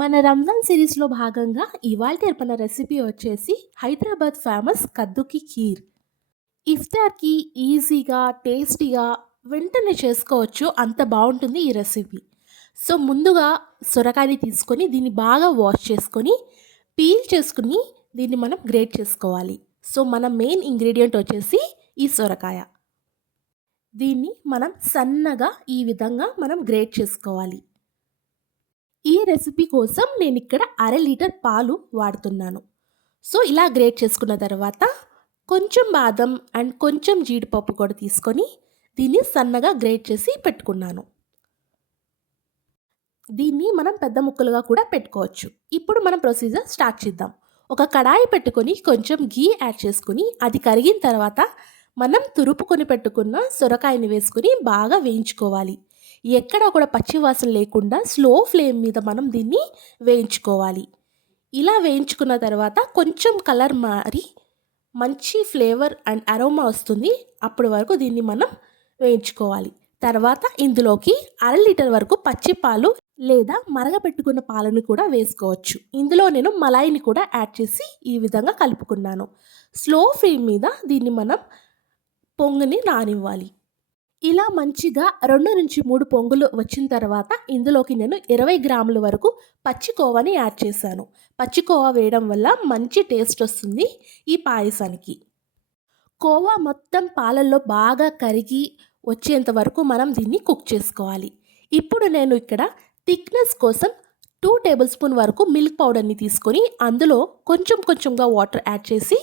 మన రంజాన్ సిరీస్‌లో భాగంగా ఇవాల్టి మన రెసిపీ వచ్చేసి హైదరాబాద్ ఫేమస్ కద్దుకి ఖీర్. ఇఫ్తార్‌కి ఈజీగా, టేస్టీగా వెంటనే చేసుకోవచ్చు. అంత బావుంటుంది ఈ రెసిపీ. సో, ముందుగా సొరకాయని తీసుకొని దీన్ని బాగా వాష్ చేసుకొని, పీల్ చేసుకొని దీన్ని మనం గ్రేట్ చేసుకోవాలి. సో, మన మెయిన్ ఇంగ్రీడియెంట్ వచ్చేసి ఈ సొరకాయ. దీన్ని మనం సన్నగా ఈ విధంగా మనం గ్రేట్ చేసుకోవాలి. ఈ రెసిపీ కోసం నేనిక్కడ అర లీటర్ పాలు వాడుతున్నాను. సో, ఇలా గ్రేట్ చేసుకున్న తర్వాత కొంచెం బాదం అండ్ కొంచెం జీడిపప్పు కూడా తీసుకొని దీన్ని సన్నగా గ్రేట్ చేసి పెట్టుకున్నాను. దీన్ని మనం పెద్ద ముక్కలుగా కూడా పెట్టుకోవచ్చు. ఇప్పుడు మనం ప్రొసీజర్ స్టార్ట్ చేద్దాం. ఒక కడాయి పెట్టుకొని కొంచెం ఘీ యాడ్ చేసుకొని అది కరిగిన తర్వాత మనం తురుపుకొని పెట్టుకున్న సొరకాయని వేసుకొని బాగా వేయించుకోవాలి. ఎక్కడా కూడా పచ్చి వాసన లేకుండా స్లో ఫ్లేమ్ మీద మనం దీన్ని వేయించుకోవాలి. ఇలా వేయించుకున్న తర్వాత కొంచెం కలర్ మారి మంచి ఫ్లేవర్ అండ్ అరోమా వస్తుంది. అప్పటి వరకు దీన్ని మనం వేయించుకోవాలి. తర్వాత ఇందులోకి అర లీటర్ వరకు పచ్చి పాలు లేదా మరగపెట్టుకున్న పాలను కూడా వేసుకోవచ్చు. ఇందులో నేను మలాయిని కూడా యాడ్ చేసి ఈ విధంగా కలుపుకున్నాను. స్లో ఫ్లేమ్ మీద దీన్ని మనం పొంగుని రానివ్వాలి. ఇలా మంచిగా 2-3 పొంగులు వచ్చిన తర్వాత ఇందులోకి నేను 20 గ్రాముల వరకు పచ్చి కోవాని యాడ్ చేశాను. పచ్చి కోవా వేయడం వల్ల మంచి టేస్ట్ వస్తుంది ఈ పాయసానికి. కోవా మొత్తం పాలల్లో బాగా కరిగి వచ్చేంత వరకు మనం దీన్ని కుక్ చేసుకోవాలి. ఇప్పుడు నేను ఇక్కడ థిక్నెస్ కోసం 2 టేబుల్ స్పూన్ వరకు మిల్క్ పౌడర్ని తీసుకొని అందులో కొంచెం కొంచెంగా వాటర్ యాడ్ చేసి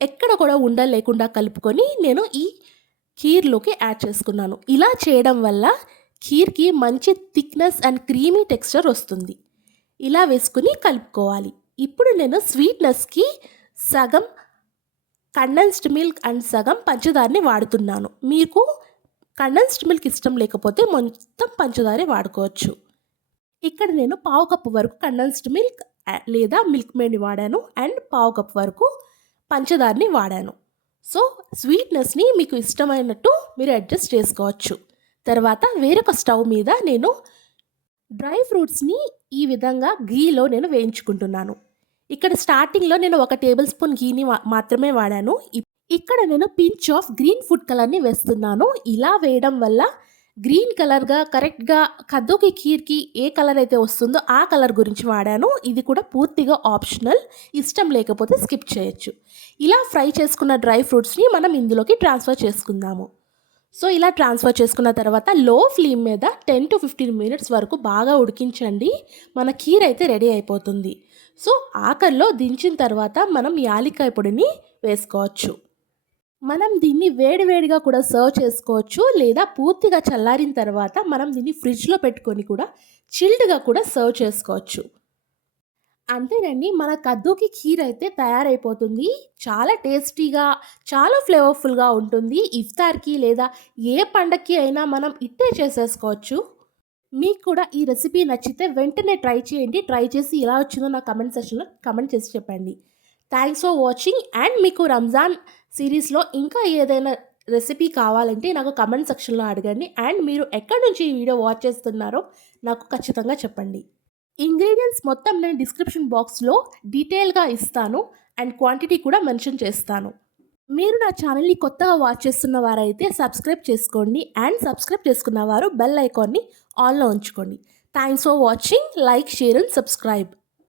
ఎక్కడ కూడా ఉండలు లేకుండా కలుపుకొని నేను ఈ ఖీర్లోకి యాడ్ చేసుకున్నాను. ఇలా చేయడం వల్ల ఖీర్కి మంచి థిక్నెస్ అండ్ క్రీమీ టెక్స్చర్ వస్తుంది. ఇలా వేసుకుని కలుపుకోవాలి. ఇప్పుడు నేను స్వీట్నెస్కి సగం కండెన్స్డ్ మిల్క్ అండ్ సగం పంచదారని వాడుతున్నాను. మీకు కండెన్స్డ్ మిల్క్ ఇష్టం లేకపోతే మొత్తం పంచదారే వాడుకోవచ్చు. ఇక్కడ నేను పావు కప్పు వరకు కండెన్స్డ్ మిల్క్ లేదా మిల్క్ మేడ్ని వాడాను అండ్ పావు కప్పు వరకు పంచదారని వాడాను. సో, స్వీట్నెస్ని మీకు ఇష్టమైనట్టు మీరు అడ్జస్ట్ చేసుకోవచ్చు. తర్వాత వేరొక స్టవ్ మీద నేను డ్రై ఫ్రూట్స్ని ఈ విధంగా ఘీలో నేను వేయించుకుంటున్నాను. ఇక్కడ స్టార్టింగ్లో నేను 1 టేబుల్ స్పూన్ ఘీని మాత్రమే వాడాను. ఇక్కడ నేను పించ్ ఆఫ్ గ్రీన్ ఫుడ్ కలర్ని వేస్తున్నాను. ఇలా వేయడం వల్ల గ్రీన్ కలర్గా కరెక్ట్గా కద్దుకి ఖీర్కి ఏ కలర్ అయితే వస్తుందో ఆ కలర్ గురించి వాడాను. ఇది కూడా పూర్తిగా ఆప్షనల్, ఇష్టం లేకపోతే స్కిప్ చేయొచ్చు. ఇలా ఫ్రై చేసుకున్న డ్రై ఫ్రూట్స్ని మనం ఇందులోకి ట్రాన్స్ఫర్ చేసుకుందాము. సో, ఇలా ట్రాన్స్ఫర్ చేసుకున్న తర్వాత లో ఫ్లేమ్ మీద 10-15 మినిట్స్ వరకు బాగా ఉడికించండి. మన ఖీర్ అయితే రెడీ అయిపోతుంది. సో, ఆఖరిలో దించిన తర్వాత మనం యాలక్కాయ పొడిని వేసుకోవచ్చు. మనం దీన్ని వేడివేడిగా కూడా సర్వ్ చేసుకోవచ్చు లేదా పూర్తిగా చల్లారిన తర్వాత మనం దీన్ని ఫ్రిడ్జ్లో పెట్టుకొని కూడా చిల్డ్గా కూడా సర్వ్ చేసుకోవచ్చు. అంతేనండి, మన కద్దుకి ఖీర్ అయితే తయారైపోతుంది. చాలా టేస్టీగా, చాలా ఫ్లేవర్ఫుల్గా ఉంటుంది. ఇఫ్తార్కి లేదా ఏ పండక్కి అయినా మనం ఇట్టే చేసేసుకోవచ్చు. మీకు కూడా ఈ రెసిపీ నచ్చితే వెంటనే ట్రై చేయండి. ట్రై చేసి ఎలా వచ్చిందో నా కమెంట్ సెక్షన్లో కమెంట్ చేసి చెప్పండి. Thanks for watching. అండ్ మీకు రంజాన్ సిరీస్లో ఇంకా ఏదైనా రెసిపీ కావాలంటే నాకు కమెంట్ సెక్షన్లో అడగండి. అండ్ మీరు ఎక్కడి నుంచి ఈ వీడియో వాచ్ చేస్తున్నారో నాకు ఖచ్చితంగా చెప్పండి. ఇంగ్రీడియంట్స్ మొత్తం నేను డిస్క్రిప్షన్ బాక్స్లో డీటెయిల్గా ఇస్తాను అండ్ క్వాంటిటీ కూడా మెన్షన్ చేస్తాను. మీరు నా ఛానల్ని కొత్తగా వాచ్ చేస్తున్న వారైతే సబ్స్క్రైబ్ చేసుకోండి అండ్ సబ్స్క్రైబ్ చేసుకున్న వారు బెల్ ఐకాన్ని ఆన్లో ఉంచుకోండి. Thanks for watching. Like, share and subscribe.